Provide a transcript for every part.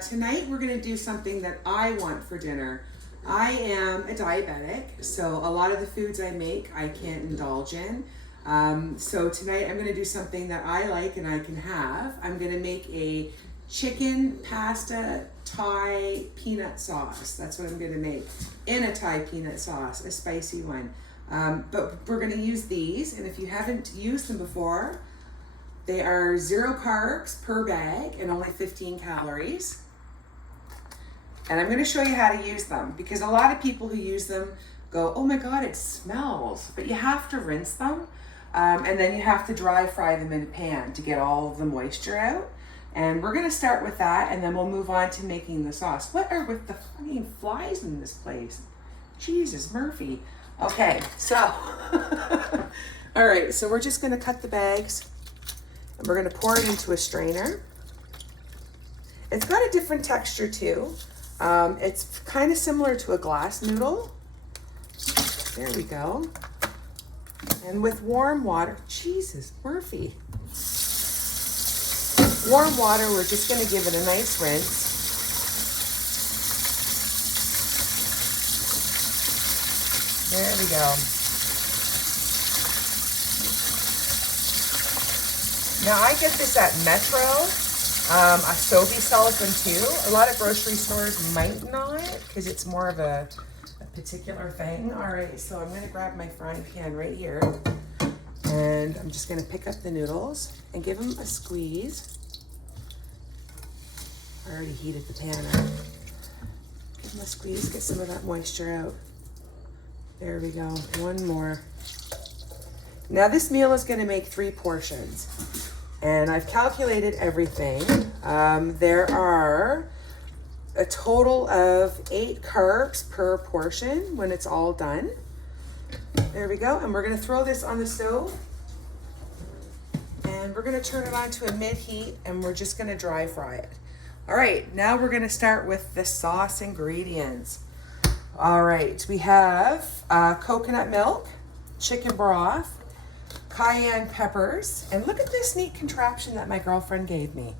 tonight we're gonna do something that I want for dinner. I am a diabetic, so a lot of the foods I make I can't indulge in. So tonight I'm gonna do something that I like and I can have. I'm gonna make a chicken pasta Thai peanut sauce. That's what I'm gonna make, in a Thai peanut sauce, a spicy one. But we're gonna use these, and if you haven't used them before, they are 0 carbs per bag and only 15 calories. And I'm gonna show you how to use them, because a lot of people who use them go, oh my God, it smells. But you have to rinse them, and then you have to dry fry them in a pan to get all of the moisture out. And we're gonna start with that, and then we'll move on to making the sauce. What are with the fucking flies in this place? Jesus, Murphy. Okay, so, all right, so we're just gonna cut the bags, and we're gonna pour it into a strainer. It's got a different texture too. It's kind of similar to a glass noodle. There we go. And with warm water, Jesus, Murphy. Warm water, we're just gonna give it a nice rinse. There we go. Now I get this at Metro. Sophie sells them too. A lot of grocery stores might not, because it's more of a particular thing. All right, so I'm gonna grab my frying pan right here, and I'm just gonna pick up the noodles and give them a squeeze. I already heated the pan up. Give them a squeeze, get some of that moisture out. There we go, one more. Now this meal is gonna make 3 portions, and I've calculated everything. There are a total of 8 carbs per portion when it's all done. There we go, and we're gonna throw this on the stove, and we're gonna turn it on to a mid-heat, and we're just gonna dry fry it. All right, now we're gonna start with the sauce ingredients. All right, we have coconut milk, chicken broth, cayenne peppers, and look at this neat contraption that my girlfriend gave me.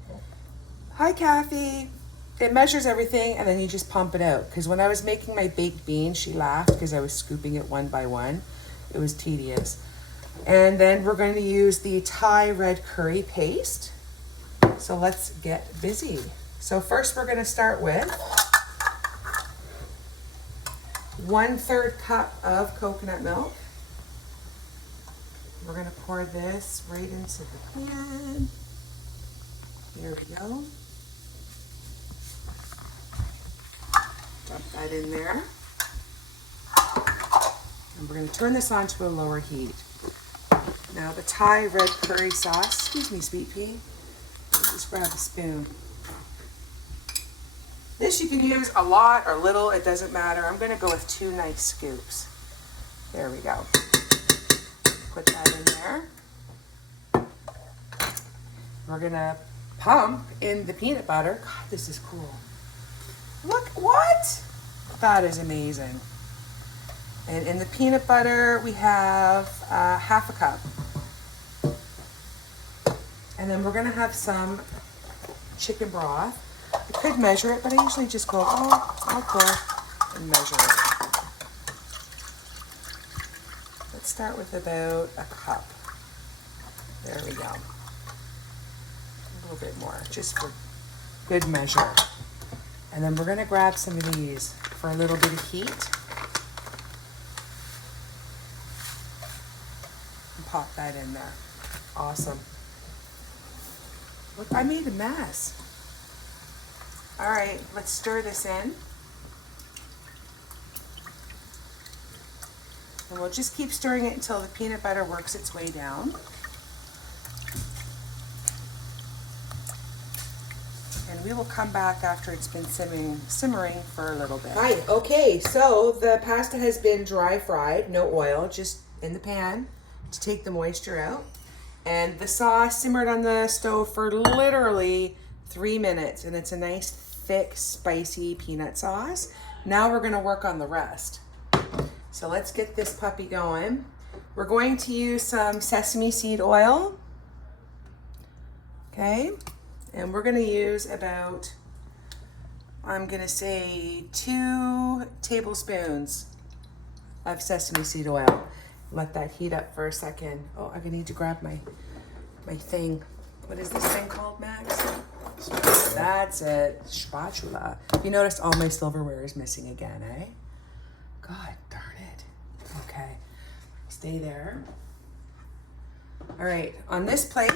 Hi, Kathy. It measures everything, and then you just pump it out. Because when I was making my baked beans, she laughed because I was scooping it one by one. It was tedious. And then we're going to use the Thai red curry paste. So let's get busy. So first we're going to start with 1/3 cup of coconut milk. We're gonna pour this right into the pan. There we go. Dump that in there. And we're gonna turn this on to a lower heat. Now the Thai red curry sauce, excuse me, sweet pea. Just grab a spoon. This you can use a lot or little, it doesn't matter. I'm gonna go with 2 nice scoops. There we go. Put that in there. We're gonna pump in the peanut butter. God, this is cool. Look, what? That is amazing. And in the peanut butter, we have 1/2 cup. And then we're gonna have some chicken broth. I could measure it, but I usually just go, I'll go and measure it. Let's start with about 1 cup. There we go. A little bit more, just for good measure. And then we're gonna grab some of these for a little bit of heat. And pop that in there. Awesome. Look, I made a mess. All right, let's stir this in. And we'll just keep stirring it until the peanut butter works its way down. And we will come back after it's been simmering for a little bit. Hi, okay, so the pasta has been dry fried, no oil, just in the pan to take the moisture out. And the sauce simmered on the stove for literally 3 minutes, and it's a nice thick, spicy peanut sauce. Now we're gonna work on the rest. So let's get this puppy going. We're going to use some sesame seed oil. Okay, and we're gonna use about I'm gonna say 2 tablespoons of sesame seed oil. Let that heat up for a second. Oh, I'm gonna need to grab my thing. What is this thing called, Max? That's it, spatula. You noticed all my silverware is missing again, eh? God darn it. Okay, stay there. All right, on this plate,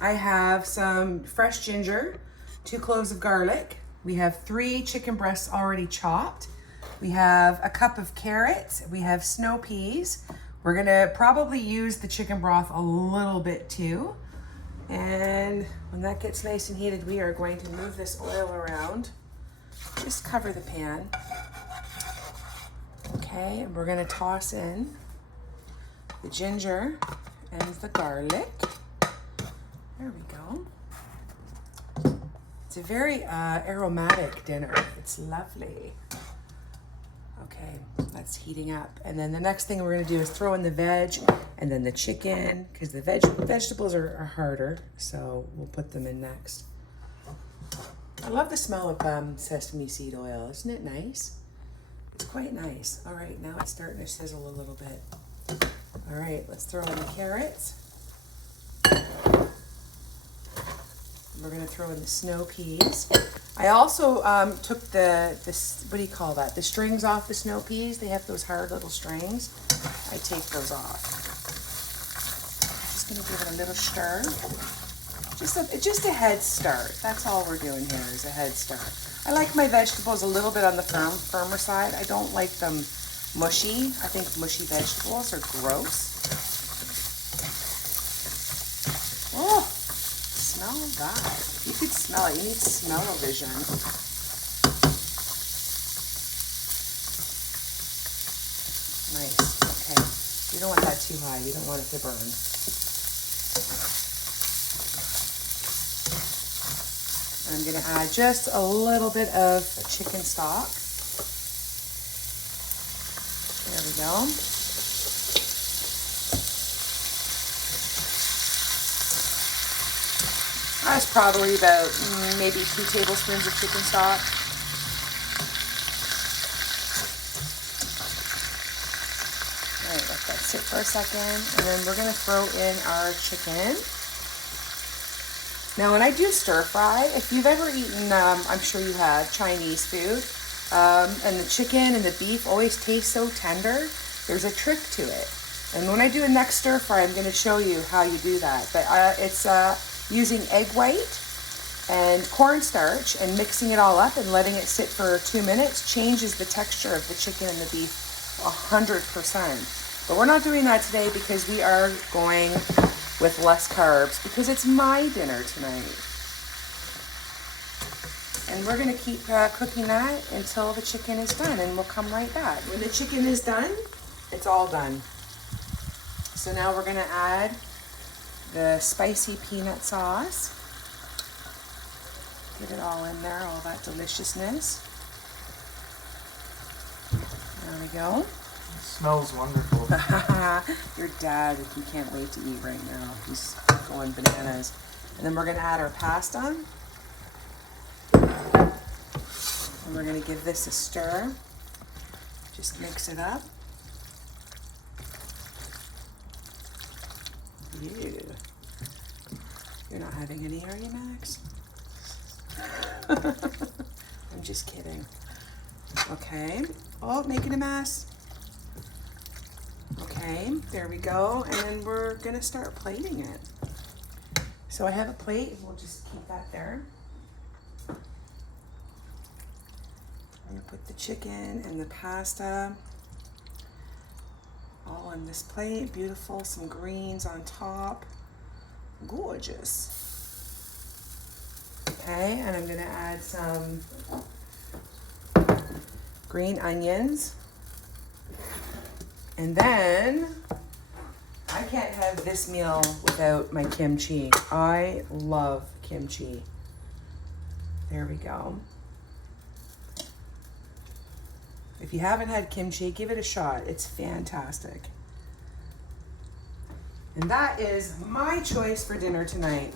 I have some fresh ginger, 2 cloves of garlic. We have 3 chicken breasts already chopped. We have a cup of carrots. We have snow peas. We're gonna probably use the chicken broth a little bit too. And when that gets nice and heated, we are going to move this oil around. Just cover the pan. Okay, and we're gonna toss in the ginger and the garlic. There we go. It's a very aromatic dinner. It's lovely. Okay, that's heating up. And then the next thing we're gonna do is throw in the veg and then the chicken, because the vegetables are harder, so we'll put them in next. I love the smell of sesame seed oil. Isn't it nice? It's quite nice. All right, now it's starting to sizzle a little bit. All right, let's throw in the carrots. We're gonna throw in the snow peas. I also took the what do you call that? The strings off the snow peas. They have those hard little strings. I take those off. Just gonna give it a little stir. Just a head start. That's all we're doing here is a head start. I like my vegetables a little bit on the firmer side. I don't like them mushy. I think mushy vegetables are gross. Oh, smell that. You could smell it. You need smell-o-vision. Nice. Okay. You don't want that too high. You don't want it to burn. I'm going to add just a little bit of chicken stock. There we go. That's probably about maybe 2 tablespoons of chicken stock. All right, let that sit for a second, and then we're going to throw in our chicken. Now, when I do stir fry, if you've ever eaten, I'm sure you have, Chinese food, and the chicken and the beef always taste so tender, there's a trick to it. And when I do a next stir fry, I'm going to show you how you do that. But it's using egg white and cornstarch and mixing it all up and letting it sit for 2 minutes changes the texture of the chicken and the beef 100%. But we're not doing that today because we are going with less carbs because it's my dinner tonight. And we're gonna keep cooking that until the chicken is done, and we'll come right back. When the chicken is done, it's all done. So now we're gonna add the spicy peanut sauce. Get it all in there, all that deliciousness. There we go. It smells wonderful. Your dad, he can't wait to eat right now. He's going bananas. And then we're gonna add our pasta. And we're gonna give this a stir. Just mix it up. Ew. You're not having any, are you, Max? I'm just kidding. Okay. Oh, making a mess. Okay, there we go. And then we're gonna start plating it. So I have a plate, we'll just keep that there. I'm gonna put the chicken and the pasta all on this plate. Beautiful, some greens on top. Gorgeous. Okay, and I'm gonna add some green onions. And then, I can't have this meal without my kimchi. I love kimchi. There we go. If you haven't had kimchi, give it a shot. It's fantastic. And that is my choice for dinner tonight.